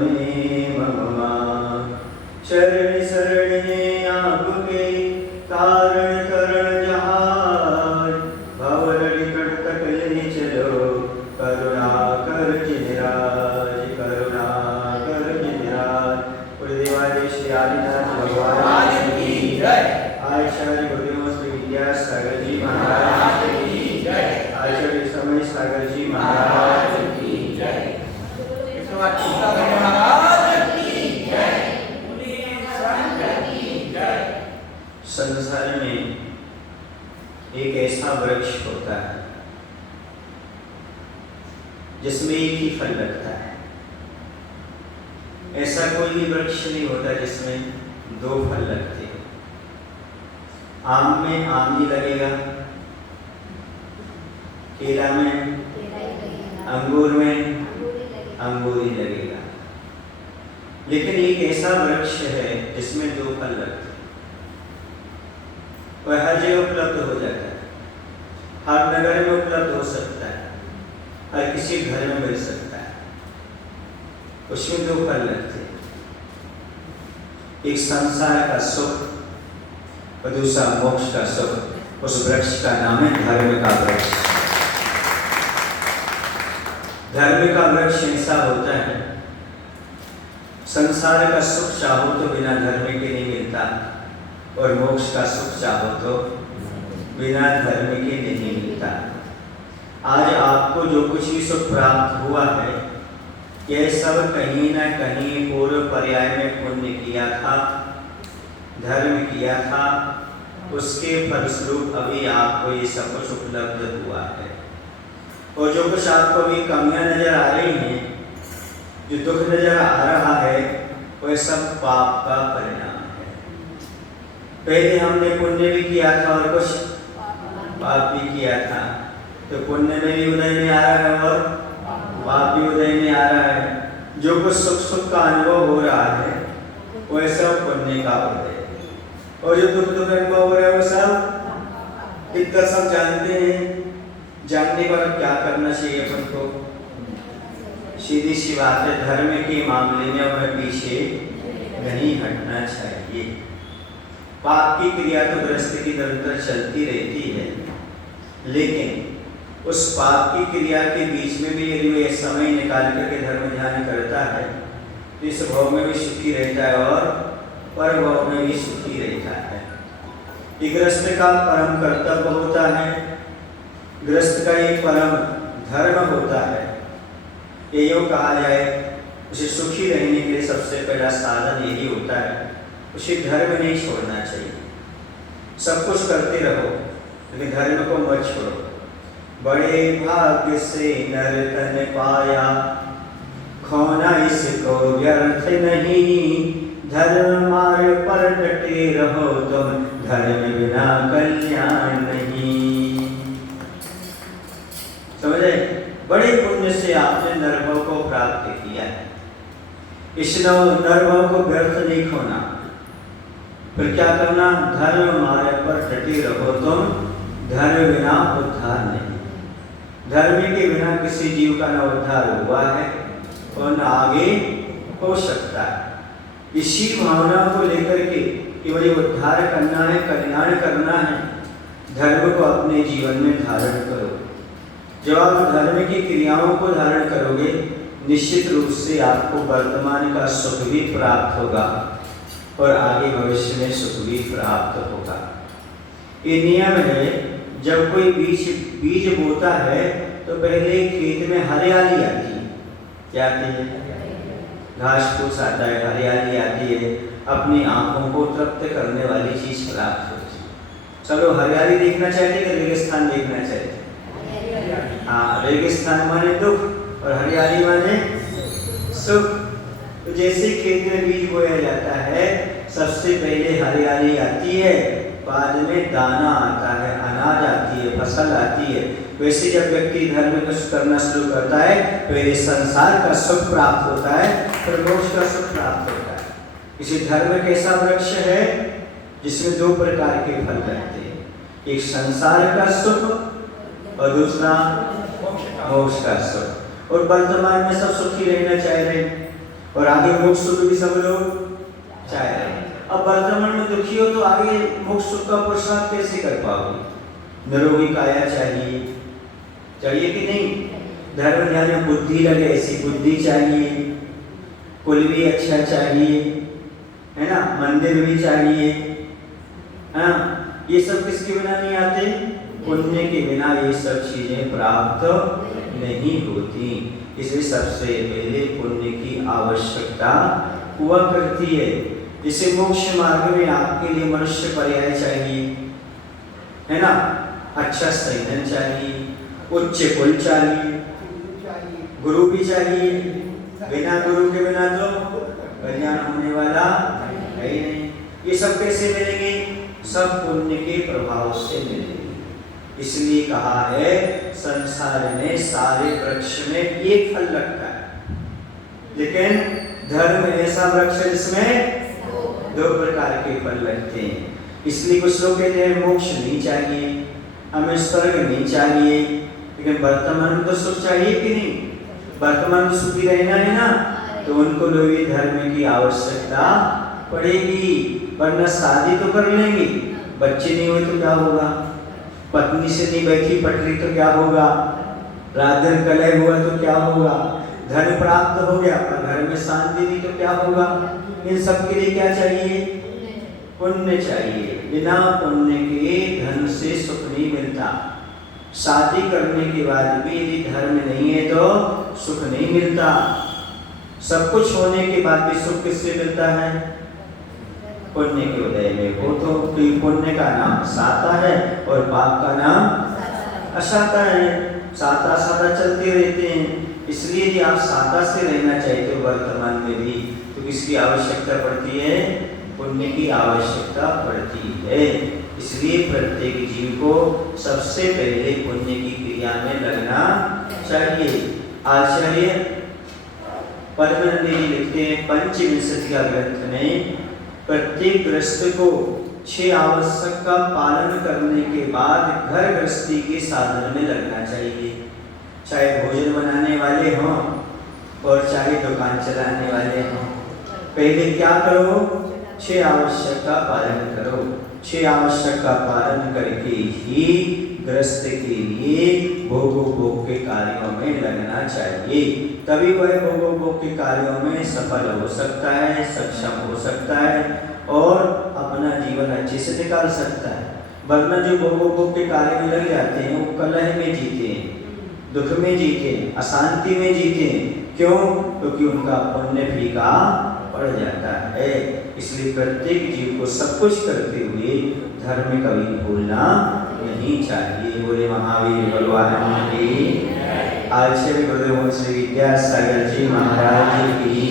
में मम। चरण शरण आपके तारण तरण जहार, भवर निकट तक ले चलो करुणा कर जिनराज, करुणा कर जिनराज। गुरुदेवालय श्री आदिनाथ भगवान की जय। आचार्य गुरुदेव श्री विद्यासागर जी महाराज की जय। आचार्य समय सागर जी महाराज की जय। संसार में एक ऐसा वृक्ष होता है जिसमें एक ही फल लगता है। ऐसा कोई भी वृक्ष नहीं होता जिसमें दो फल लगते हैं। आम में आम ही लगेगा, केला में, अंगूर में अंगूर ही लगेगा। लेकिन एक ऐसा वृक्ष है जिसमें दो फल लगते हैं। वह हर जगह उपलब्ध हो जाता है, हर नगर में उपलब्ध हो सकता है, हर किसी घर में मिल सकता है। उसमें दो फल लगते हैं, एक संसार का सुख और दूसरा मोक्ष का सुख। उस वृक्ष का नाम है धर्म का वृक्ष। धर्म का वृक्ष ऐसा होता है, संसार का सुख चाहो तो बिना धर्म के नहीं मिलता, और मोक्ष का सुख चाहो तो बिना धर्म के नहीं मिलता। आज आपको जो कुछ भी सुख प्राप्त हुआ है, यह सब कहीं न कहीं पूर्व पर्याय में पुण्य किया था, धर्म किया था, उसके फलस्वरूप अभी आपको ये सब कुछ उपलब्ध हुआ है। और जो कुछ आपको अभी कमियां नजर आ रही हैं, जो दुख नजर आ रहा है, वह सब पाप का परिणाम है। पहले हमने पुण्य भी किया था और कुछ पाप भी किया था, तो पुण्य में भी उदय में आ रहा है और पाप भी उदय में आ रहा है। जो कुछ सुख का अनुभव हो रहा है, वह सब पुण्य का उदय, और जो दुख अनुभव हो रहा है वो सब इतना सब जानते हैं। जानने पर क्या करना चाहिए अपन को? सीधी सी बात है, धर्म के मामले में हमें पीछे नहीं हटना चाहिए। पाप की क्रिया तो गृहस्थ की निरंतर चलती रहती है, लेकिन उस पाप की क्रिया के बीच में भी यदि वह समय निकाल करके धर्म ध्यान करता है तो इस भाव में भी सुखी रहता है और पर भाव में भी सुखी रहता है। गृहस्थ का परम कर्तव्य होता है, गृहस्थ का एक परम धर्म होता है। ये यूँ कहा जाए, उसे सुखी रहने के लिए सबसे पहला साधन यही होता है, उसे धर्म नहीं छोड़ना चाहिए। सब कुछ करते रहो लेकिन धर्म को मत छोड़ो। बड़े भाग्य से नर तन पाया, खोना इसको व्यर्थ नहीं। धर्म मार्ग पर डटे रहो तुम, धर्म बिना कल्याण नहीं। समझे? बड़े पुण्य से आपने नरभव को प्राप्त किया है, इस नरभव को व्यर्थ नहीं खोना। फिर क्या करना? धर्म मार्ग पर डटे रहो तुम, धर्म बिना उद्धार नहीं। धर्म के बिना किसी जीव का न उद्धार हुआ है और न आगे हो सकता है। इसी भावना को लेकर के कि मुझे उद्धार करना है, कल्याण करना है, धर्म को अपने जीवन में धारण करो। जब आप धर्म की क्रियाओं को धारण करोगे, निश्चित रूप से आपको वर्तमान का सुख भी प्राप्त होगा और आगे भविष्य में सुख भी प्राप्त होगा। ये नियम है, जब कोई बीज बोता है तो पहले खेत में हरियाली आती है। क्या आती है? घास फूस आता है, हरियाली आती है, अपनी आंखों को तृप्त करने वाली चीज प्राप्त होती है। चलो, हरियाली देखना चाहते कि रेगिस्तान देखना चाहते? हाँ, रेगिस्तान माने दुख और हरियाली माने सुख। तो जैसे खेत में बीज बोया जाता है, सबसे पहले हरियाली आती है, बाद में दाना आता है, अनाज आती है, फसल आती है। वैसे जब व्यक्ति धर्म को करना शुरू करता है, पहले संसार का सुख प्राप्त होता है, फिर मोक्ष का सुख प्राप्त होता है। इसी धर्म कैसा वृक्ष है जिसमें दो प्रकार के फल लगते हैं, एक संसार का सुख और दूसरा मोक्ष का सुख। और वर्तमान में सब सुखी रहना चाह रहे हैं, और आगे मोक्ष सुख भी सब लोग चाह रहे हैं। अब वर्तमान में दुखी हो तो आगे मोक्ष सुख का पुरुषार्थ कैसे कर पाओगे? निरोगी काया चाहिए, चाहिए कि नहीं? धर्म ध्यान में बुद्धि लगे ऐसी बुद्धि चाहिए, कुल भी अच्छा चाहिए, है ना, मंदिर भी चाहिए। हाँ, ये सब किसके बिना नहीं आते? पुण्य के बिना ये सब चीजें प्राप्त नहीं होती। इसलिए सबसे पहले पुण्य की आवश्यकता हुआ करती है। जैसे मोक्ष मार्ग में आपके लिए मनुष्य पर्याय चाहिए, है ना, अच्छा संयम चाहिए, उच्च कुल चाहिए, गुरु भी चाहिए। बिना गुरु के बिना तो कल्याण होने वाला है ही नहीं। ये सब कैसे मिलेंगे? सब पुण्य के प्रभाव से मिलेंगे। इसलिए कहा है संसार में सारे वृक्ष में एक फल लगता है, लेकिन धर्म ऐसा वृक्ष है जिसमें दो प्रकार के फल लगते हैं। इसलिए कुछ लोग कहते हैं मोक्ष नहीं चाहिए, हमें स्वर्ग नहीं चाहिए, लेकिन वर्तमान में तो सुख चाहिए कि नहीं? वर्तमान में सुखी रहना है ना, तो उनको लोग धर्म की आवश्यकता पड़ेगी। वरना शादी तो कर लेंगे, बच्चे नहीं हुए तो क्या होगा? पत्नी से नहीं बैठी पटरी तो क्या होगा? रात दिन कलह हुआ तो क्या होगा? धन प्राप्त हो गया पर घर में शांति नहीं तो क्या होगा? इन सब के लिए क्या चाहिए? पुण्य चाहिए। बिना पुण्य के धन से सुख नहीं मिलता। शादी करने के बाद भी यदि धर्म नहीं है तो सुख नहीं मिलता। सब कुछ होने के बाद भी सुख किससे मिलता है? पुण्य के उदय में। वो तो पुण्य का नाम साता है और पाप का नाम असाता है। साता साता चलते रहते हैं। इसलिए यदि आप साता से रहना चाहते हो वर्तमान में भी, तो किसकी आवश्यकता पड़ती है? पुण्य की आवश्यकता पड़ती है। इसलिए प्रत्येक जीव को सबसे पहले पुण्य की क्रिया में लगना चाहिए। आचार्य पद्मनंदी जी लिखते हैं पंचविंशति का ग्रंथ में, प्रत्येक गृहस्थ को 6 आवश्यक का पालन करने के बाद घर गृहस्थी के साधन में लगना चाहिए। चाहे भोजन बनाने वाले हों और चाहे दुकान चलाने वाले हों, पहले क्या करो? 6 आवश्यक का पालन करो। 6 आवश्यक का पालन करके ही गृहस्थ के लिए भोग के कार्यों में लगना चाहिए। तभी वह भोग के कार्यों में सफल हो सकता है, सक्षम हो सकता है और अपना जीवन अच्छे से निकाल सकता है। वरना जो भोग के कार्य में लग जाते हैं वो कलह में जीते हैं, दुख में जीते हैं, अशांति में जीते हैं। क्यों? क्योंकि उनका पुण्य फीका पड़ जाता है। इसलिए प्रत्येक जीव को सब कुछ करते हुए धर्म कभी भूलना नहीं चाहिए। बोले महावीर भगवान की। आचार्य गुरुदेव श्री विद्यासागर जी महाराज की।